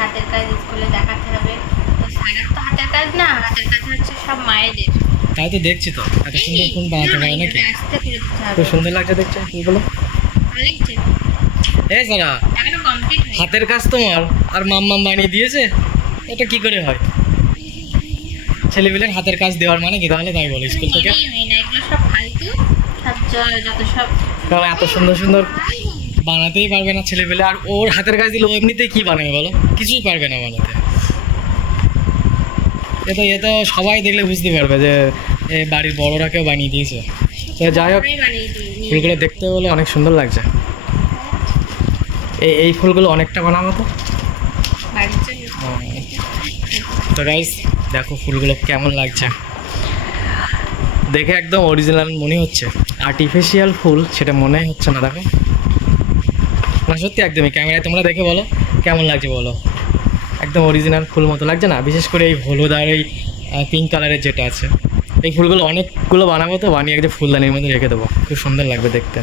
হাতের কাজ স্কুলে দেখাতে হবে। তো স্যারের তো হাতের কাজ না, হাতের কাজ হচ্ছে সব মায়েদের। তাই তো দেখছি তো, এত সুন্দর ফুল বানাতে পারে নাকি? আস্তে করে দিতে হবে। খুব সুন্দর লাগছে দেখছো ফুলগুলো। ভালো লাগছে? সারা এখনো কমপ্লিট হয়নি। হাতের কাজ তোমার আর মাম্মাম বানিয়ে দিয়েছে, এটা কি করে হয়? ছেলেপিলের হাতের কাজ দেওয়ার মানে কি তাহলে, তাই বলো স্কুল থেকে? মনেই হয় না, এগুলো সব ফালতু, সব যত সব। কারণ এত সুন্দর সুন্দর বানাতেই পারবে না ছেলেপেলে, আর ওর হাতের কাজ দিলে ও এমনিতেই কি বানাবে বলো? কিছুই পারবে না বানাতে। এ তো সবাই দেখলে বুঝতে পারবে যে এ বাড়ির বড়রা কেউ বানিয়ে দিয়েছে। তো যাই হোক, আমরাই বানিয়ে দিই। ফুলগুলো দেখতে বলে অনেক সুন্দর লাগছে। এই ফুলগুলো অনেকটা বানাবো তো। বাড়ির জন্য। তো গাইস দেখো ফুলগুলো কেমন লাগছে, দেখে একদম অরিজিনাল মনে হচ্ছে, আর্টিফিশিয়াল ফুল সেটা মনে হচ্ছে না। দেখো না, সত্যি একদমই ক্যামেরায় তোমরা দেখে বলো কেমন লাগছে বলো। একদম অরিজিনাল ফুল মতো লাগছে না? বিশেষ করে এই হলুদ আর এই পিঙ্ক কালারের যেটা আছে, এই ফুলগুলো অনেকগুলো বানাবো, তো বানিয়ে একটা ফুলদানির মধ্যে রেখে দেবো, খুব সুন্দর লাগবে দেখতে।